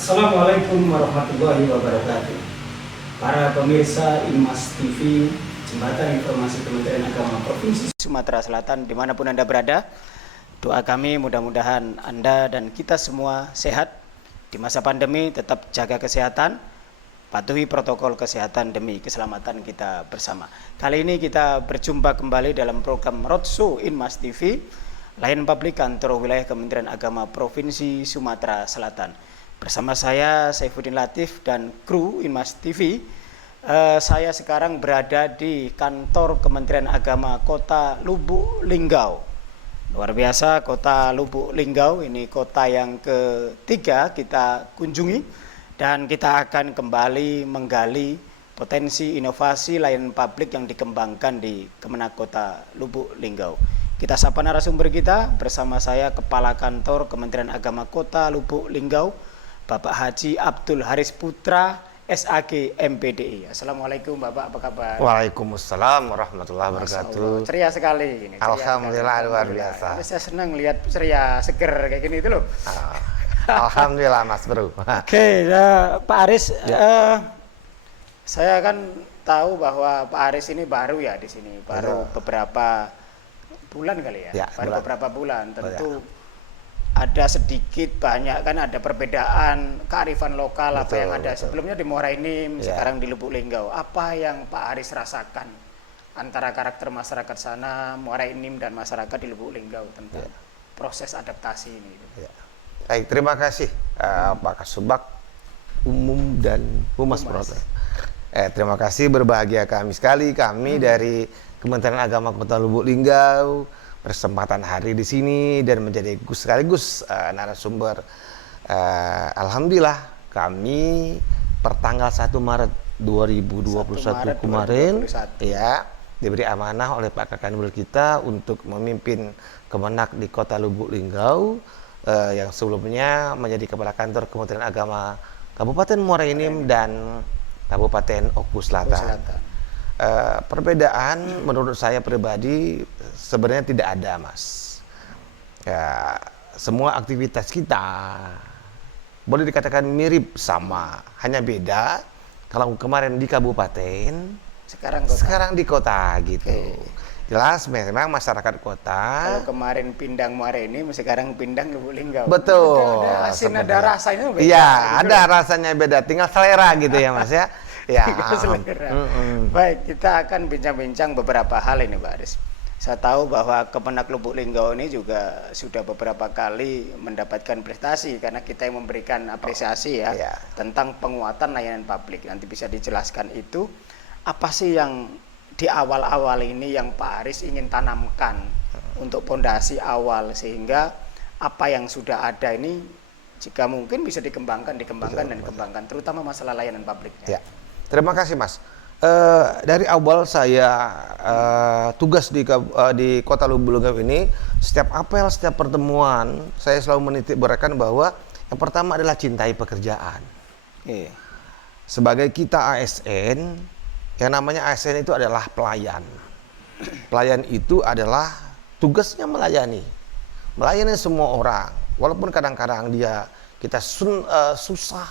Assalamualaikum warahmatullahi wabarakatuh. Para pemirsa IMAS TV, Jembatan Informasi Kementerian Agama Provinsi Sumatera Selatan, dimanapun Anda berada, doa kami mudah-mudahan Anda dan kita semua sehat di masa pandemi. Tetap jaga kesehatan, patuhi protokol kesehatan demi keselamatan kita bersama. Kali ini kita berjumpa kembali dalam program Roadshow IMAS TV, layanan publik kantor wilayah Kementerian Agama Provinsi Sumatera Selatan. Bersama saya Saifuddin Latif dan kru IMAS TV. Saya sekarang berada di kantor Kementerian Agama Kota Lubuk Linggau. Luar biasa, Kota Lubuk Linggau ini kota yang ketiga kita kunjungi, dan kita akan kembali menggali potensi inovasi layanan publik yang dikembangkan di Kemenak Kota Lubuk Linggau. Kita sapa narasumber kita. Bersama saya Kepala Kantor Kementerian Agama Kota Lubuk Linggau, Bapak Haji Abdul Haris Putra, SAG MPDI. Assalamualaikum Bapak, apa kabar? Waalaikumsalam warahmatullahi wabarakatuh. Ceria sekali ini. Alhamdulillah, luar biasa. Saya senang lihat ceria, seger kayak gini itu loh. Alhamdulillah Mas Bro. Oke, Pak Aris, saya kan tahu bahwa Pak Aris ini baru ya di sini, baru beberapa bulan kali ya, baru beberapa bulan. Tentu ada sedikit banyak kan ada perbedaan kearifan lokal apa yang ada sebelumnya di Muara Enim, sekarang di Lubuk Linggau. Apa yang Pak Aris rasakan antara karakter masyarakat sana, Muara Enim, dan masyarakat di Lubuk Linggau tentang proses adaptasi ini? Baik, terima kasih Pak Kasubag Umum dan Humas Proses. Terima kasih, berbahagia kami sekali dari Kementerian Agama Kota Lubuk Linggau berkesempatan hari di sini dan menjadi sekaligus narasumber. Alhamdulillah kami pertanggal 1 Maret 2021 kemarin ya diberi amanah oleh Pak Kakanwil kita untuk memimpin Kemenak di Kota Lubuk Linggau, yang sebelumnya menjadi Kepala Kantor Kementerian Agama Kabupaten Muara Enim dan Kabupaten Oku Selatan. Perbedaan menurut saya pribadi sebenarnya tidak ada, Mas. Ya, semua aktivitas kita boleh dikatakan mirip sama, hanya beda kalau kemarin di kabupaten, sekarang di kota gitu. Jelas memang masyarakat kota. Kalau kemarin pindang Muara Enim, sekarang pindang Lubuk Linggau. Betul. Ada asin, ada rasanya beda. Iya, ada rasanya beda, tinggal selera gitu ya, Mas ya. Ya. Baik, kita akan bincang-bincang beberapa hal ini, Pak Aris. Saya tahu bahwa Kemenak Lubuk Linggau ini juga sudah beberapa kali mendapatkan prestasi karena kita yang memberikan apresiasi tentang penguatan layanan publik. Nanti bisa dijelaskan itu apa sih yang di awal-awal ini yang Pak Aris ingin tanamkan untuk pondasi awal, sehingga apa yang sudah ada ini jika mungkin bisa dikembangkan, terutama masalah layanan publiknya. Terima kasih, Mas. Dari awal saya tugas di Kota Lubuk Linggau ini, setiap apel, setiap pertemuan, saya selalu menitik beratkan bahwa yang pertama adalah cintai pekerjaan. Sebagai kita ASN, yang namanya ASN itu adalah pelayan. Pelayan itu adalah tugasnya melayani semua orang. Walaupun kadang-kadang kita susah,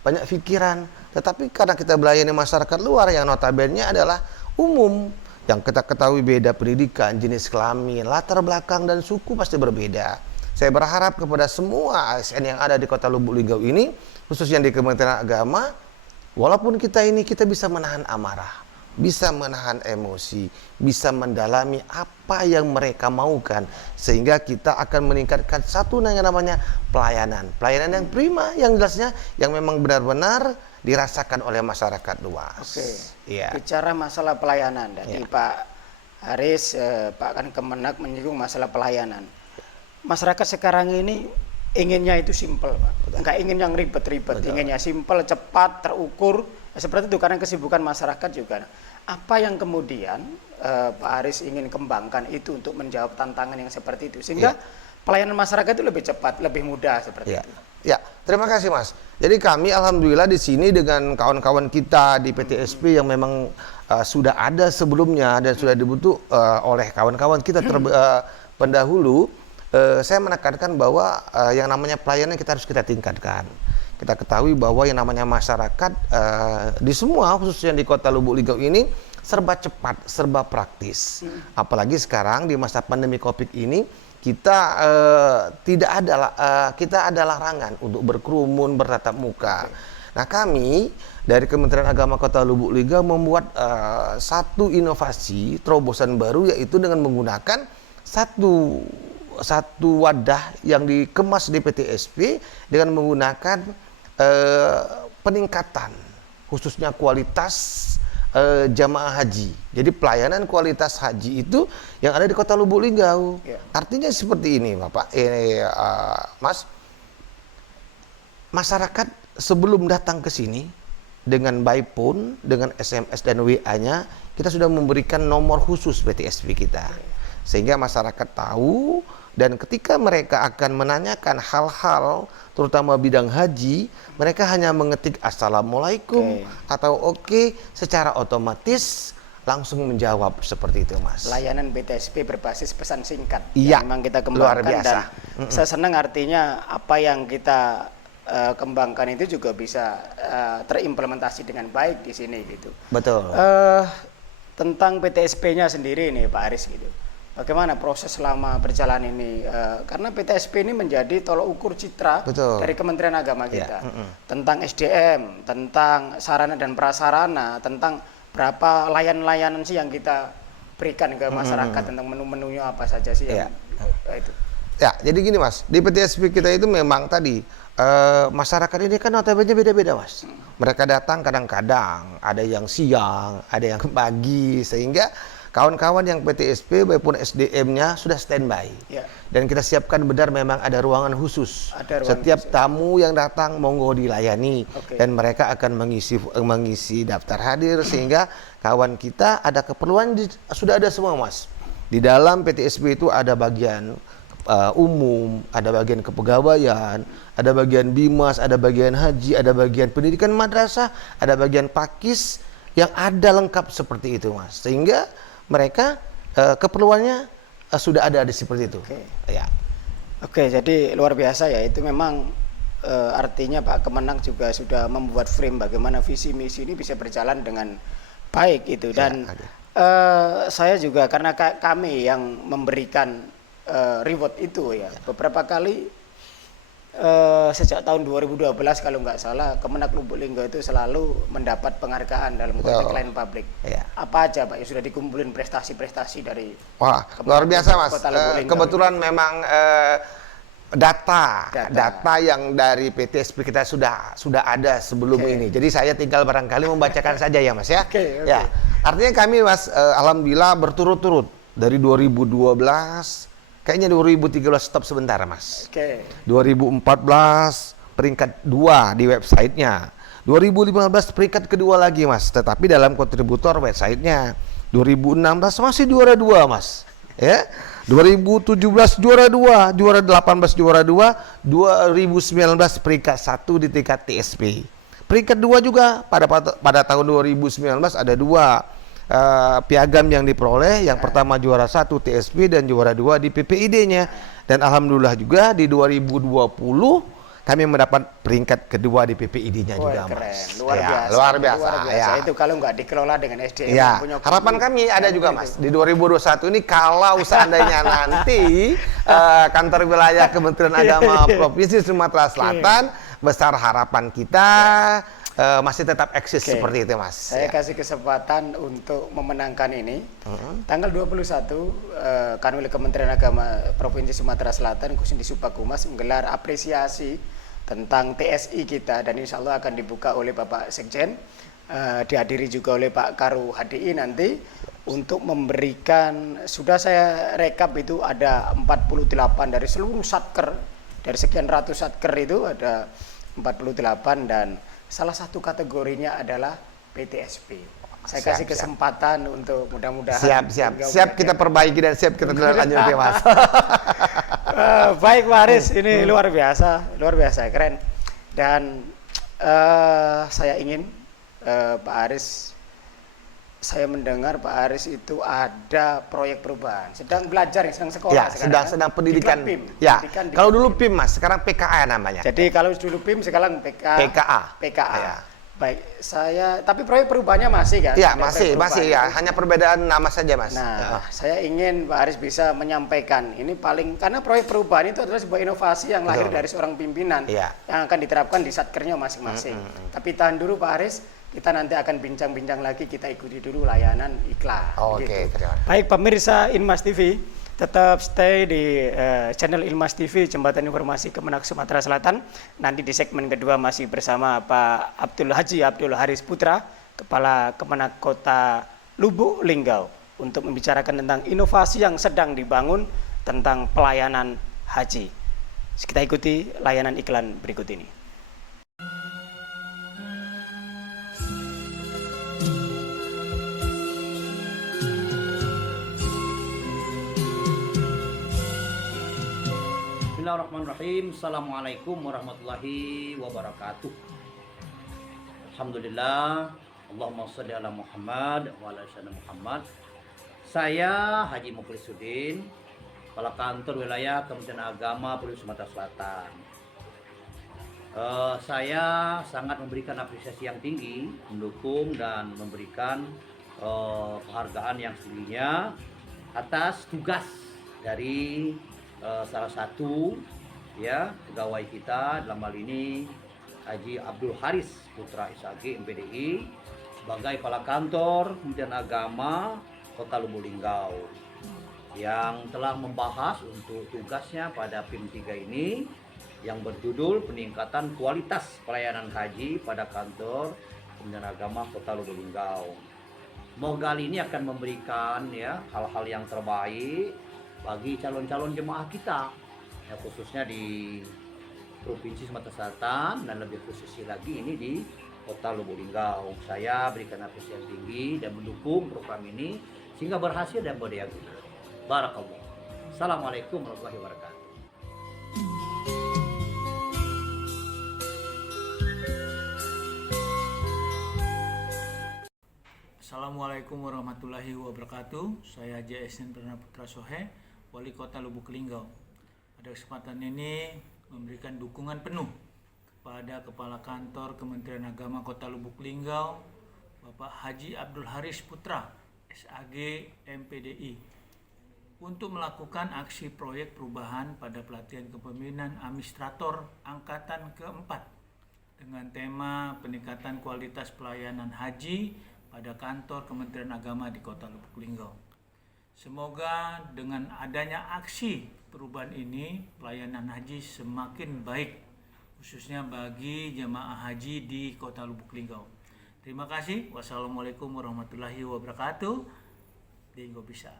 banyak pikiran, tetapi karena kita melayani masyarakat luar yang notabene adalah umum, yang kita ketahui beda pendidikan, jenis kelamin, latar belakang dan suku pasti berbeda. Saya berharap kepada semua ASN yang ada di Kota Lubuk Linggau ini, khususnya di Kementerian Agama, walaupun kita bisa menahan amarah, bisa menahan emosi, bisa mendalami apa yang mereka maukan, sehingga kita akan meningkatkan satu yang namanya pelayanan yang prima, yang jelasnya yang memang benar-benar dirasakan oleh masyarakat luas. Bicara masalah pelayanan, dari Pak Haris, Pak Kemenak menyinggung masalah pelayanan. Masyarakat sekarang ini inginnya itu simpel, Pak. Enggak ingin yang ribet-ribet, inginnya simpel, cepat, terukur. Seperti itu karena kesibukan masyarakat juga. Apa yang kemudian Pak Haris ingin kembangkan itu untuk menjawab tantangan yang seperti itu, sehingga pelayanan masyarakat itu lebih cepat, lebih mudah seperti itu. Terima kasih, Mas. Jadi kami alhamdulillah di sini dengan kawan-kawan kita di PTSP yang memang sudah ada sebelumnya dan sudah dibentuk oleh kawan-kawan kita pendahulu, saya menekankan bahwa yang namanya pelayanan kita harus kita tingkatkan. kita ketahui bahwa yang namanya masyarakat di semua, khususnya di Kota Lubuk Linggau ini, serba cepat, serba praktis. Apalagi sekarang di masa pandemi Covid ini, kita kita ada larangan untuk berkerumun, bertatap muka. Nah, kami dari Kementerian Agama Kota Lubuk Linggau membuat satu inovasi terobosan baru, yaitu dengan menggunakan satu wadah yang dikemas di PTSP dengan menggunakan peningkatan khususnya kualitas jamaah haji. Jadi pelayanan kualitas haji itu yang ada di Kota Lubuk Linggau. Artinya seperti ini, Bapak, Mas, masyarakat sebelum datang ke sini dengan by phone, dengan SMS dan WA-nya, kita sudah memberikan nomor khusus PTSP kita. Sehingga masyarakat tahu, dan ketika mereka akan menanyakan hal-hal terutama bidang haji, mereka hanya mengetik assalamualaikum atau oke, secara otomatis langsung menjawab seperti itu, Mas. Layanan PTSP berbasis pesan singkat. Iya, yang memang kita luar kembangkan, biasa. Dan saya senang artinya apa yang kita kembangkan itu juga bisa terimplementasi dengan baik di sini gitu. Betul. Tentang PTSP-nya sendiri nih Pak Aris gitu. Bagaimana proses selama berjalan ini? Karena PTSP ini menjadi tolok ukur citra dari Kementerian Agama kita. Tentang SDM, tentang sarana dan prasarana, tentang berapa layanan-layanan sih yang kita berikan ke masyarakat, tentang menu-menunya apa saja sih yang itu. Ya, jadi gini, Mas, di PTSP kita itu memang tadi masyarakat ini kan notabene beda-beda, Mas. Mereka datang kadang-kadang ada yang siang, ada yang pagi, sehingga kawan-kawan yang PTSP maupun SDM-nya sudah standby. Dan kita siapkan benar memang ada ruangan khusus. Setiap tamu yang datang monggo dilayani, dan mereka akan mengisi daftar hadir, sehingga kawan kita ada keperluan sudah ada semua, Mas. Di dalam PTSP itu ada bagian umum, ada bagian kepegawaian, ada bagian bimas, ada bagian haji, ada bagian pendidikan madrasah, ada bagian pakis, yang ada lengkap seperti itu, Mas. Sehingga mereka keperluannya sudah ada di seperti itu. Jadi luar biasa ya, itu memang artinya Pak Kemenang juga sudah membuat frame bagaimana visi misi ini bisa berjalan dengan baik itu. Dan saya juga karena kami yang memberikan reward itu ya, beberapa kali sejak tahun 2012 kalau nggak salah, Kemenak Lubuk Linggau itu selalu mendapat penghargaan dalam konteks layanan publik. Apa aja Pak yang sudah dikumpulin prestasi-prestasi dari luar biasa, Mas. Kebetulan memang data yang dari PTSP kita sudah ada sebelum ini. Jadi saya tinggal barangkali membacakan saja ya, Mas ya. Ya. Artinya kami, Mas, alhamdulillah berturut-turut dari 2012, kayaknya 2013 stop sebentar, Mas. 2014 peringkat 2 di websitenya. 2015 peringkat kedua lagi, Mas. Tetapi dalam kontributor websitenya. 2016 masih juara 2, Mas. Ya. 2017 juara 2, 2018 juara 2, 2019 peringkat 1 di tingkat TSP. Peringkat 2 juga pada tahun 2019 ada 2 piagam yang diperoleh. Yang pertama juara 1 TSP dan juara 2 di PPID-nya. Dan alhamdulillah juga di 2020 kami mendapat peringkat kedua di PPID-nya juga, Mas. Luar biasa. Itu kalau nggak dikelola dengan SDM. Harapan kami ada juga, Mas. Di 2021 ini kalau seandainya nanti kantor wilayah Kementerian Agama Provinsi Sumatera Selatan, besar harapan kita masih tetap eksis seperti itu, Mas. Saya kasih kesempatan untuk memenangkan ini. Tanggal 21 Kanwil Kementerian Agama Provinsi Sumatera Selatan khususnya di Subaghumas menggelar apresiasi tentang TSI kita, dan insya Allah akan dibuka oleh Bapak Sekjen, dihadiri juga oleh Pak Karu HDI nanti, untuk memberikan, sudah saya rekap itu ada 48 dari seluruh satker, dari sekian ratus satker itu ada 48, dan salah satu kategorinya adalah PTSP. Saya kasih kesempatan untuk mudah-mudahan siap kita perbaiki dan siap kita lanjutkan, Mas. Baik Pak Aris, ini luar biasa keren. Dan saya ingin Pak Aris saya mendengar Pak Aris itu ada proyek perubahan, sedang belajar, sedang sekolah Ya, sekarang. sedang pendidikan. PIM. Ya, Pendidikan di kalau dulu PIM. PIM Mas, sekarang PKA namanya. Jadi kalau dulu PIM, sekarang PKA. PKA. Ya. Baik, tapi proyek perubahannya masih kan? Ya, Ada masih proyek ya, perubahan. hanya perbedaan nama saja Mas. Nah, saya ingin Pak Aris bisa menyampaikan ini karena proyek perubahan itu adalah sebuah inovasi yang lahir Betul. dari seorang pimpinan Iya. yang akan diterapkan di satkernya masing-masing. Tapi tahan dulu Pak Aris, kita nanti akan bincang-bincang lagi, kita ikuti dulu layanan iklan. Oke, terima kasih. Baik pemirsa Inmas TV, tetap stay di channel Inmas TV, Jembatan Informasi Kemenak Sumatera Selatan. Nanti di segmen kedua masih bersama Pak Haji Abdul Haris Putra, Kepala Kemenak Kota Lubuk Linggau, untuk membicarakan tentang inovasi yang sedang dibangun tentang pelayanan haji. Kita ikuti layanan iklan berikut ini. Bismillahirrahmanirrahim. Assalamualaikum warahmatullahi wabarakatuh. Alhamdulillah. Allahumma sholli ala Muhammad wa ala sayyidina Muhammad. Saya Haji Mukhlisuddin, Kepala Kantor Wilayah Kementerian Agama Provinsi Sumatera Selatan. Saya sangat memberikan apresiasi yang tinggi, mendukung dan memberikan penghargaan yang setingginya atas tugas dari salah satu pegawai kita, dalam hal ini Haji Abdul Haris Putra SAG MPDI, sebagai Kepala Kantor Kementerian Agama Kota Lubuk Linggau, yang telah membahas untuk tugasnya pada PIM 3 ini yang berjudul peningkatan kualitas pelayanan haji pada kantor Kementerian Agama Kota Lubuk Linggau. Semoga kali ini akan memberikan hal-hal yang terbaik bagi calon-calon jemaah kita, khususnya di Provinsi Sumatera Selatan dan lebih khususnya lagi ini di Kota Lubuk Linggau. Saya berikan apresiasi yang tinggi dan mendukung program ini sehingga berhasil dan berdaya guna. Barakallah. Assalamualaikum warahmatullahi wabarakatuh. Assalamualaikum warahmatullahi wabarakatuh. Saya Haji Esen Perdana Putra Sohe, Wali Kota Lubuk Linggau. Pada kesempatan ini memberikan dukungan penuh kepada Kepala Kantor Kementerian Agama Kota Lubuk Linggau, Bapak Haji Abdul Haris Putra, SAG MPDI, untuk melakukan aksi proyek perubahan pada pelatihan kepemimpinan administrator angkatan keempat dengan tema peningkatan kualitas pelayanan haji pada kantor Kementerian Agama di Kota Lubuk Linggau. Semoga dengan adanya aksi perubahan ini, pelayanan haji semakin baik, khususnya bagi jemaah haji di Kota Lubuk Linggau. Terima kasih. Wassalamualaikum warahmatullahi wabarakatuh. Dinggo bisa.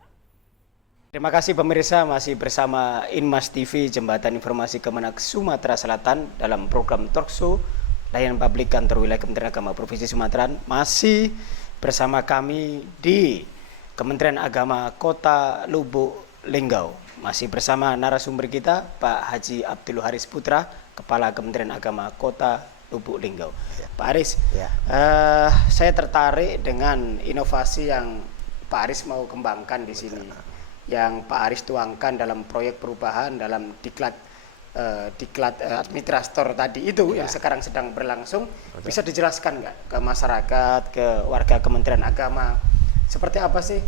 Terima kasih pemirsa, masih bersama Inmas TV, Jembatan Informasi Kemenak Sumatera Selatan, dalam program Talkshow layanan publik kantor wilayah Kementerian Agama Provinsi Sumatera. Masih bersama kami di Kementerian Agama Kota Lubuk Linggau. Masih bersama narasumber kita Pak Haji Abdul Haris Putra, Kepala Kementerian Agama Kota Lubuk Linggau. Pak Haris, saya tertarik dengan inovasi yang Pak Haris mau kembangkan di sini, yang Pak Haris tuangkan dalam proyek perubahan dalam diklat administrator tadi itu yang sekarang sedang berlangsung. Bisa dijelaskan nggak ke masyarakat, ke warga Kementerian Agama, seperti apa sih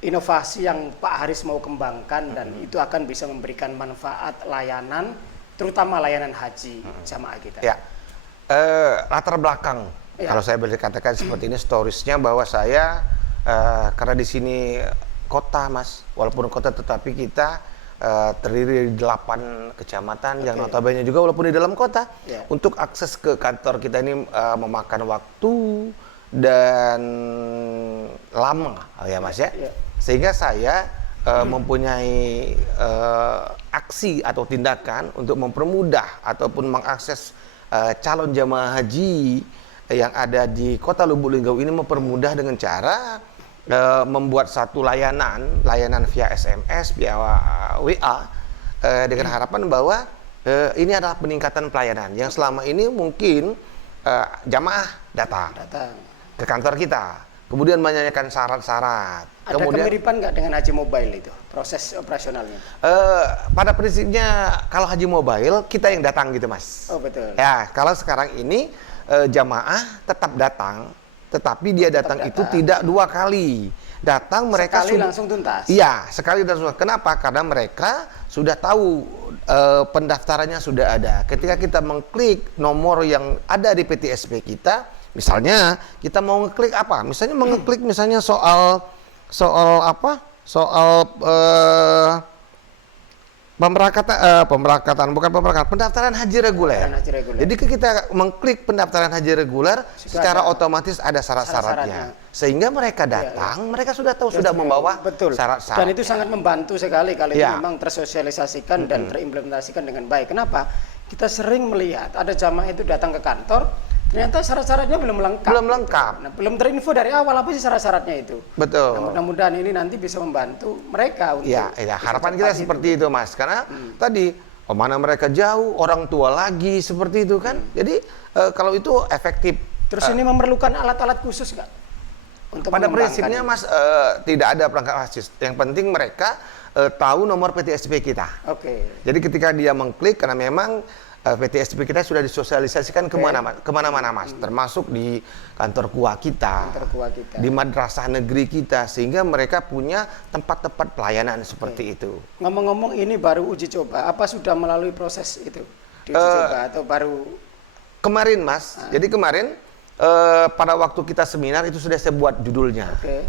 inovasi yang Pak Haris mau kembangkan dan itu akan bisa memberikan manfaat layanan, terutama layanan haji jamaah kita? Ya, latar belakang kalau saya boleh katakan seperti ini, storiesnya bahwa saya karena di sini kota Mas, walaupun kota tetapi kita terdiri dari 8 kecamatan yang notabene juga walaupun di dalam kota, untuk akses ke kantor kita ini memakan waktu dan lama ya Mas ya. Sehingga saya mempunyai aksi atau tindakan untuk mempermudah ataupun mengakses calon jamaah haji yang ada di Kota Lubuk Linggau ini, mempermudah dengan cara membuat satu layanan via SMS, via WA, dengan harapan bahwa ini adalah peningkatan pelayanan yang selama ini mungkin jamaah datang ke kantor kita, kemudian menanyakan syarat-syarat. Ada Kemudian kemiripan nggak dengan haji mobile itu proses operasionalnya? pada prinsipnya kalau haji mobile kita yang datang gitu Mas. Oh betul. Ya, kalau sekarang ini jamaah tetap datang, tetapi dia tetap datang itu datang. tidak 2 kali. Datang mereka Sekali langsung tuntas. Iya, sekali langsung. Kenapa? Karena mereka sudah tahu pendaftarannya sudah ada. Ketika kita mengklik nomor yang ada di PTSP kita, misalnya kita mau ngeklik apa? Misalnya mau ngeklik misalnya soal apa? Soal pendaftaran haji reguler. Pendaftaran haji reguler. Jadi kita mengklik pendaftaran haji reguler, Sudah secara ada otomatis ada syarat-syaratnya. Sehingga mereka datang, mereka sudah tahu Ya, sudah membawa betul. syarat-syarat. Dan itu sangat membantu sekali kalau itu Ya. memang tersosialisasikan dan terimplementasikan dengan baik. Kenapa? Kita sering melihat ada jamaah itu datang ke kantor, ternyata syarat-syaratnya belum lengkap. Belum lengkap. Nah, belum terinfo dari awal apa sih syarat-syaratnya itu. Betul. Nah, mudah-mudahan ini nanti bisa membantu mereka untuk Ya, harapan bisa kita cepat seperti itu, Mas. Karena tadi mana mereka jauh, orang tua lagi seperti itu kan. Jadi kalau itu efektif. Terus ini memerlukan alat-alat khusus nggak? Untuk Pada mengembangkan prinsipnya, ini? Mas, tidak ada perangkat khusus. Yang penting mereka tahu nomor PTSP kita. Oke. Jadi ketika dia mengklik, karena memang PTSP kita sudah disosialisasikan kemana-mana Mas, termasuk di kantor KUA kita, Kantor KUA kita. di madrasah negeri kita, sehingga mereka punya tempat-tempat pelayanan seperti itu. Ngomong-ngomong ini baru uji coba, apa sudah melalui proses itu? Di uji coba atau baru? Kemarin Mas, jadi kemarin pada waktu kita seminar itu sudah saya buat judulnya. Oke.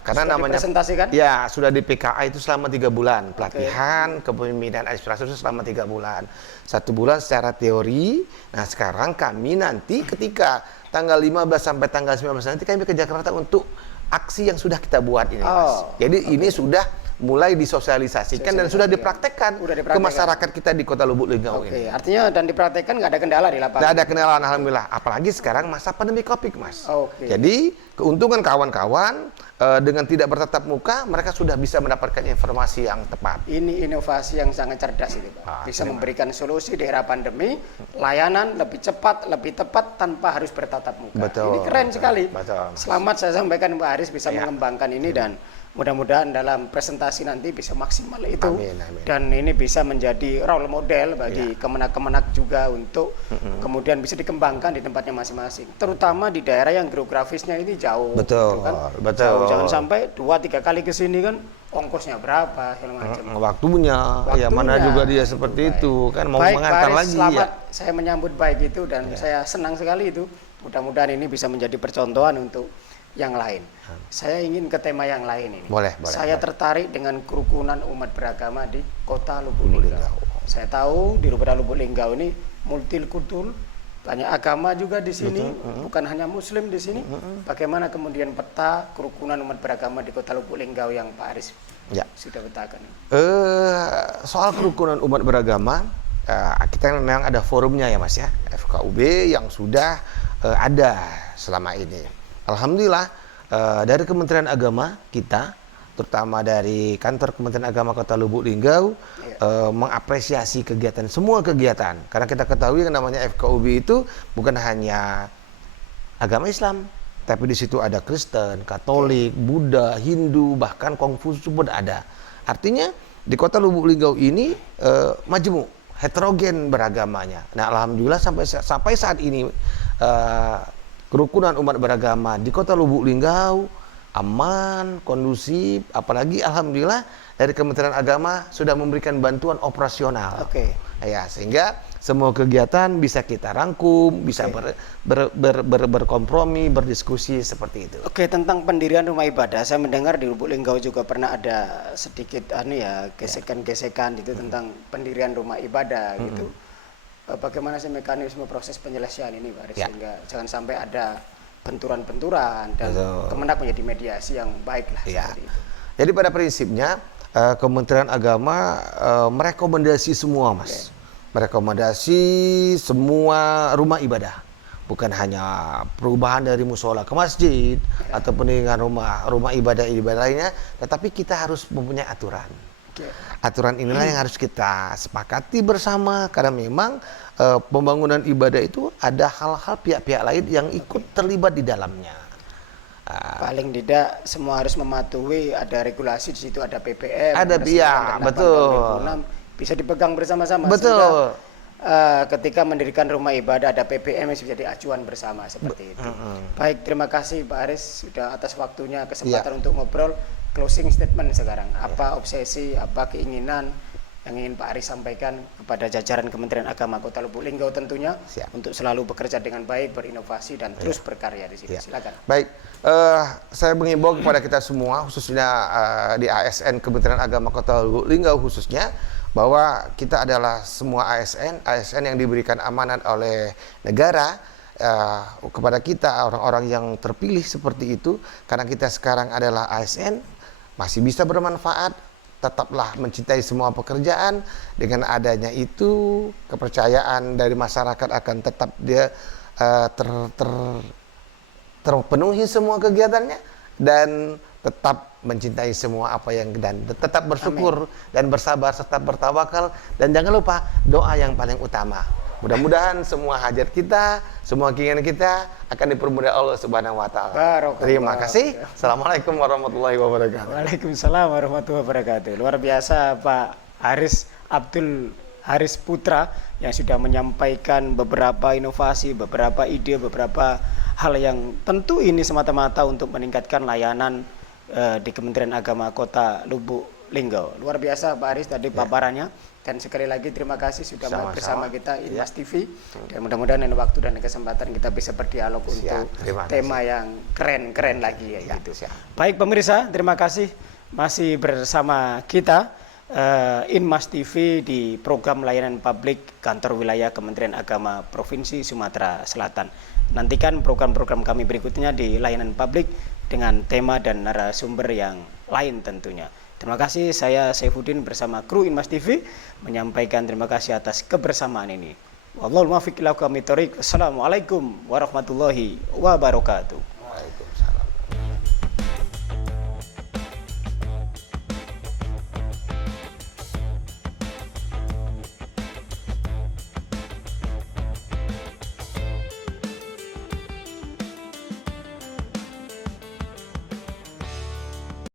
Karena Sudah namanya dipresentasikan? ya sudah di PKA itu selama 3 bulan pelatihan kepemimpinan administrasi itu selama 3 bulan, 1 bulan secara teori. Nah sekarang kami nanti ketika tanggal 15 sampai tanggal 19 nanti kami ke Jakarta untuk aksi yang sudah kita buat ini Mas. Jadi ini sudah mulai disosialisasikan dan sudah dipraktekkan ke masyarakat kita di Kota Lubuk Linggau ini. Artinya dan dipraktekkan nggak ada kendala di lapangan? Tidak ada kendala, alhamdulillah. Apalagi sekarang masa pandemi Covid, Mas. Oke. Jadi keuntungan kawan-kawan dengan tidak bertatap muka, mereka sudah bisa mendapatkan informasi yang tepat. Ini inovasi yang sangat cerdas itu, Pak. Bisa memberikan solusi di era pandemi, layanan lebih cepat, lebih tepat tanpa harus bertatap muka. Betul, Ini keren sekali. betul. Selamat saya sampaikan Pak Haris bisa mengembangkan ini dan mudah-mudahan dalam presentasi nanti bisa maksimal itu. Amin, amin. Dan ini bisa menjadi role model bagi kemenak-kemenak juga untuk kemudian bisa dikembangkan di tempatnya masing-masing. Terutama di daerah yang geografisnya ini jauh. Betul, gitu kan. betul. Jauh, jangan sampai 2-3 kali ke sini kan ongkosnya berapa segala macam. Waktunya, ya mana juga dia seperti itu kan mau Baik, mengantar Pak Aris, lagi selamat. ya. Saya menyambut baik itu dan saya senang sekali itu. Mudah-mudahan ini bisa menjadi percontohan untuk yang lain. Saya ingin ke tema yang lain ini. Boleh, Saya boleh. tertarik dengan kerukunan umat beragama di Kota Lubuk Linggau. Saya tahu di Kota Lubuk Linggau ini multikultur, banyak agama juga di sini, bukan hanya Muslim di sini. Bagaimana kemudian peta kerukunan umat beragama di Kota Lubuk Linggau yang Pak Aris Ya. sudah petakan? Soal kerukunan umat beragama, kita memang ada forumnya ya Mas ya, FKUB yang sudah ada selama ini. Alhamdulillah dari Kementerian Agama kita, terutama dari kantor Kementerian Agama Kota Lubuk Linggau, mengapresiasi semua kegiatan. Karena kita ketahui yang namanya FKUB itu bukan hanya agama Islam, tapi di situ ada Kristen, Katolik, Buddha, Hindu, bahkan Konghucu pun ada. Artinya di Kota Lubuk Linggau ini majemuk, heterogen beragamanya. Nah, alhamdulillah sampai saat ini kerukunan umat beragama di Kota Lubuk Linggau aman, kondusif, apalagi alhamdulillah dari Kementerian Agama sudah memberikan bantuan operasional. Oke. Ya, sehingga semua kegiatan bisa kita rangkum, bisa berkompromi, berdiskusi seperti itu. Oke, tentang pendirian rumah ibadah, saya mendengar di Lubuk Linggau juga pernah ada sedikit gesekan-gesekan itu tentang pendirian rumah ibadah gitu. Bagaimana sih mekanisme proses penyelesaian ini, Pak Aris, sehingga jangan sampai ada benturan-benturan dan Kemenak menjadi mediasi yang baik lah seperti itu. Jadi pada prinsipnya Kementerian Agama merekomendasi semua, Mas. Merekomendasi semua rumah ibadah. Bukan hanya perubahan dari musola ke masjid atau pendirian rumah ibadah lainnya, tetapi kita harus mempunyai aturan. Aturan inilah yang harus kita sepakati bersama karena memang pembangunan ibadah itu ada hal-hal pihak-pihak lain yang ikut terlibat di dalamnya. Paling tidak semua harus mematuhi, ada regulasi di situ, ada PPM, Ada, iya, betul. 2006, bisa dipegang bersama-sama. Betul. Sehingga, ketika mendirikan rumah ibadah ada PPM yang menjadi acuan bersama seperti itu. Baik, terima kasih Pak Aris sudah atas waktunya, kesempatan untuk ngobrol. Closing statement sekarang, apa obsesi, apa keinginan yang ingin Pak Aris sampaikan kepada jajaran Kementerian Agama Kota Lubuk Linggau tentunya untuk selalu bekerja dengan baik, berinovasi dan terus berkarya di sini. Silakan. Baik, saya mengimbau kepada kita semua, khususnya di ASN Kementerian Agama Kota Lubuk Linggau khususnya, bahwa kita adalah semua ASN yang diberikan amanat oleh negara kepada kita, orang-orang yang terpilih seperti itu, karena kita sekarang adalah ASN, masih bisa bermanfaat. Tetaplah mencintai semua pekerjaan. Dengan adanya itu, kepercayaan dari masyarakat akan tetap dia terpenuhi semua kegiatannya, dan tetap mencintai semua apa yang, dan tetap bersyukur dan bersabar serta bertawakal, dan jangan lupa doa yang paling utama. Mudah-mudahan semua hajat kita, semua keinginan kita akan dipermudah Allah Subhanahu wa taala. Terima kasih. Assalamualaikum warahmatullahi wabarakatuh. Waalaikumsalam warahmatullahi wabarakatuh. Luar biasa Pak Haris Abdul Haris Putra yang sudah menyampaikan beberapa inovasi, beberapa ide, beberapa hal yang tentu ini semata-mata untuk meningkatkan layanan di Kementerian Agama Kota Lubuk Linggau. Luar biasa Pak Haris tadi paparannya. Dan sekali lagi terima kasih sudah bersama kita Inmas TV. Dan mudah-mudahan lain waktu dan kesempatan kita bisa berdialog untuk tema yang keren-keren lagi ya, gitu. Baik pemirsa, terima kasih masih bersama kita Inmas TV di program layanan publik kantor wilayah Kementerian Agama Provinsi Sumatera Selatan. Nantikan program-program kami berikutnya di layanan publik dengan tema dan narasumber yang lain tentunya. Terima kasih, saya Saifuddin bersama kru Inmas TV menyampaikan terima kasih atas kebersamaan ini. Wallahul muwaffiq ila aqwamit thoriq. Assalamualaikum warahmatullahi wabarakatuh.